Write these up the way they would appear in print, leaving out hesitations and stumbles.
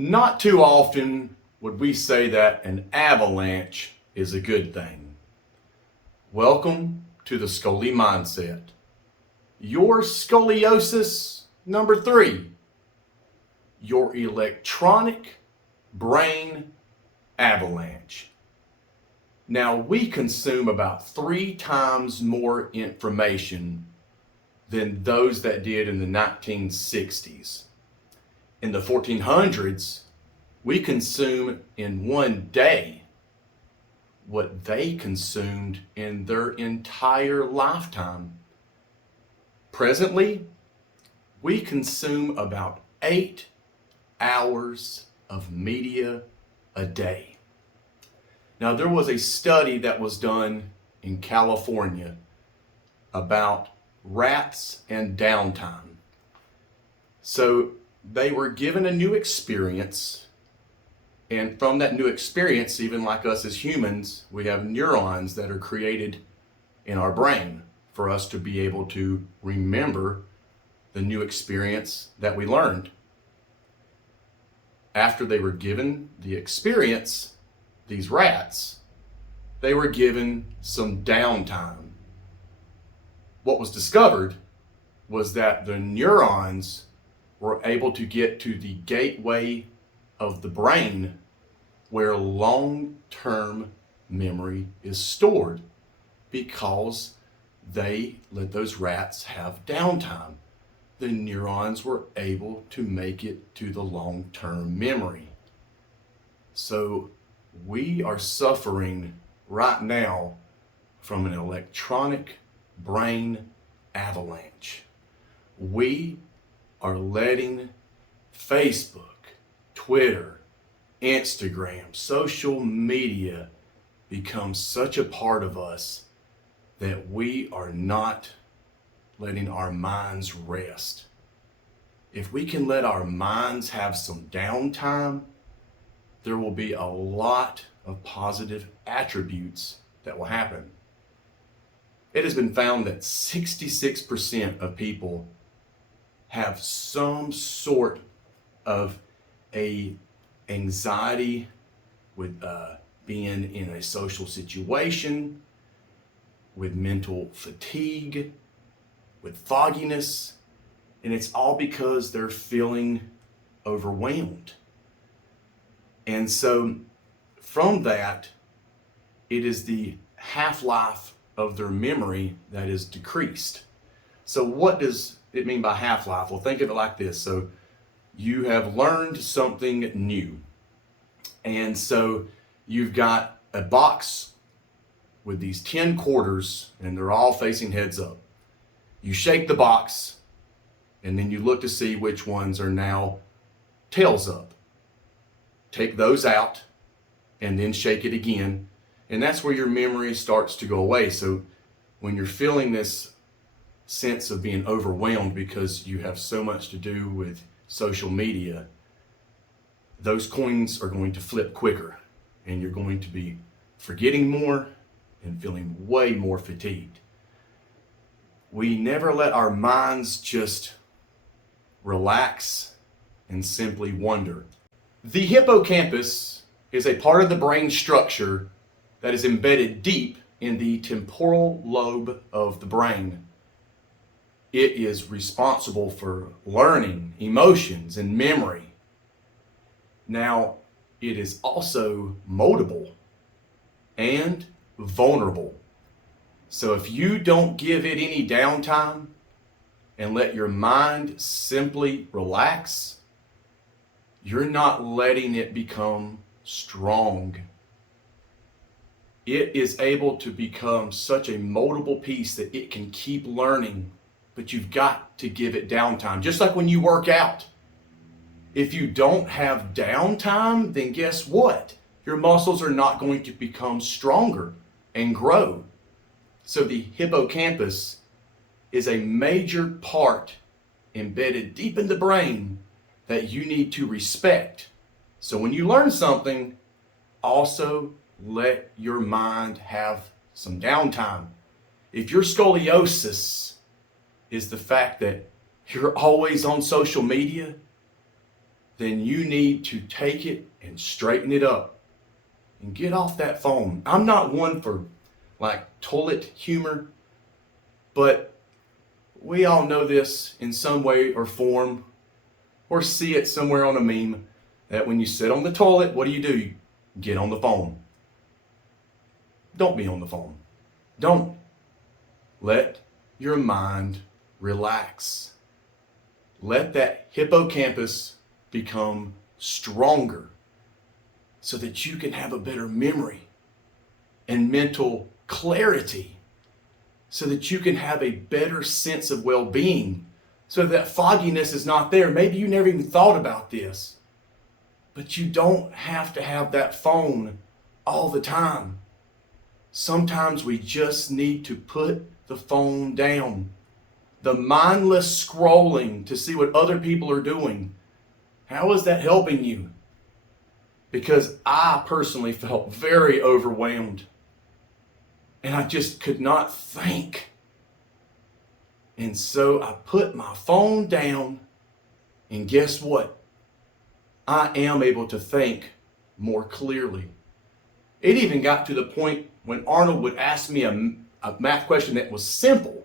Not too often would we say that an avalanche is a good thing. Welcome to the Scoli mindset. Your scoliosis number 3, your electronic brain avalanche. Now, we consume about 3 times more information than those that did in the 1960s. In the 1400s, we consumed in one day what they consumed in their entire lifetime. Presently, we consume about 8 hours of media a day. Now, there was a study that was done in California about rats and downtime. So they were given a new experience, and from that new experience, even like us as humans, we have neurons that are created in our brain for us to be able to remember the new experience that we learned. After they were given the experience, these rats, they were given some downtime. What was discovered was that the neurons were able to get to the gateway of the brain where long-term memory is stored because they let those rats have downtime. The neurons were able to make it to the long-term memory. So we are suffering right now from an electronic brain avalanche. We are letting Facebook, Twitter, Instagram, social media become such a part of us that we are not letting our minds rest. If we can let our minds have some downtime, there will be a lot of positive attributes that will happen. It has been found that 66% of people have some sort of a anxiety with being in a social situation, with mental fatigue, with fogginess, and it's all because they're feeling overwhelmed. And so from that, it is the half-life of their memory that is decreased. So what does it mean by half-life? Well, think of it like this. So you have learned something new. And so you've got a box with these 10 quarters, and they're all facing heads up. You shake the box, and then you look to see which ones are now tails up. Take those out, and then shake it again. And that's where your memory starts to go away. So when you're feeling this sense of being overwhelmed because you have so much to do with social media, those coins are going to flip quicker, and you're going to be forgetting more and feeling way more fatigued. We never let our minds just relax and simply wonder. The hippocampus is a part of the brain structure that is embedded deep in the temporal lobe of the brain. It is responsible for learning, emotions, and memory. Now, it is also moldable and vulnerable. So if you don't give it any downtime and let your mind simply relax, you're not letting it become strong. It is able to become such a moldable piece that it can keep learning, but you've got to give it downtime. Just like when you work out. If you don't have downtime, then guess what? Your muscles are not going to become stronger and grow. So the hippocampus is a major part embedded deep in the brain that you need to respect. So when you learn something, also let your mind have some downtime. If your scoliosis is the fact that you're always on social media, then you need to take it and straighten it up and get off that phone. I'm not one for like toilet humor, but we all know this in some way or form, or see it somewhere on a meme, that when you sit on the toilet, what do? You get on the phone. Don't be on the phone. Don't. Let your mind relax. Let that hippocampus become stronger so that you can have a better memory and mental clarity, so that you can have a better sense of well-being, so that fogginess is not there. Maybe you never even thought about this, but you don't have to have that phone all the time. Sometimes we just need to put the phone down. The mindless scrolling to see what other people are doing, how is that helping you? Because I personally felt very overwhelmed, and I just could not think. And so I put my phone down, and guess what? I am able to think more clearly. It even got to the point when Arnold would ask me a math question that was simple,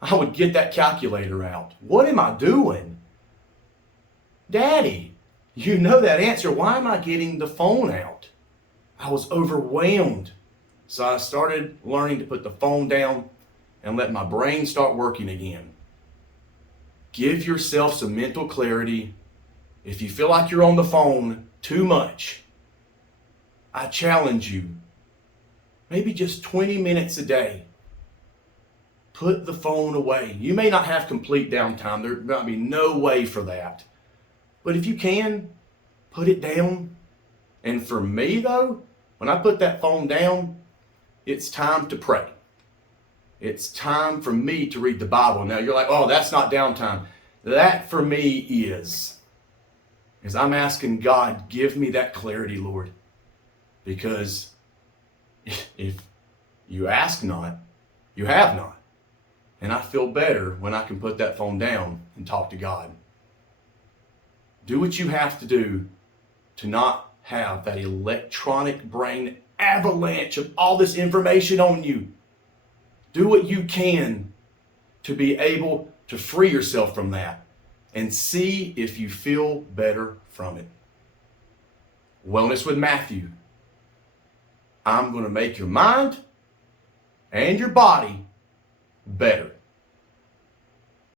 I would get that calculator out. What am I doing? Daddy, you know that answer. Why am I getting the phone out? I was overwhelmed. So I started learning to put the phone down and let my brain start working again. Give yourself some mental clarity. If you feel like you're on the phone too much, I challenge you, maybe just 20 minutes a day, put the phone away. You may not have complete downtime. There might be no way for that. But if you can, put it down. And for me though, when I put that phone down, it's time to pray. It's time for me to read the Bible. Now you're like, oh, that's not downtime. That for me is. Because I'm asking God, give me that clarity, Lord. Because if you ask not, you have not. And I feel better when I can put that phone down and talk to God. Do what you have to do to not have that electronic brain avalanche of all this information on you. Do what you can to be able to free yourself from that and see if you feel better from it. Wellness with Matthew. I'm going to make your mind and your body better.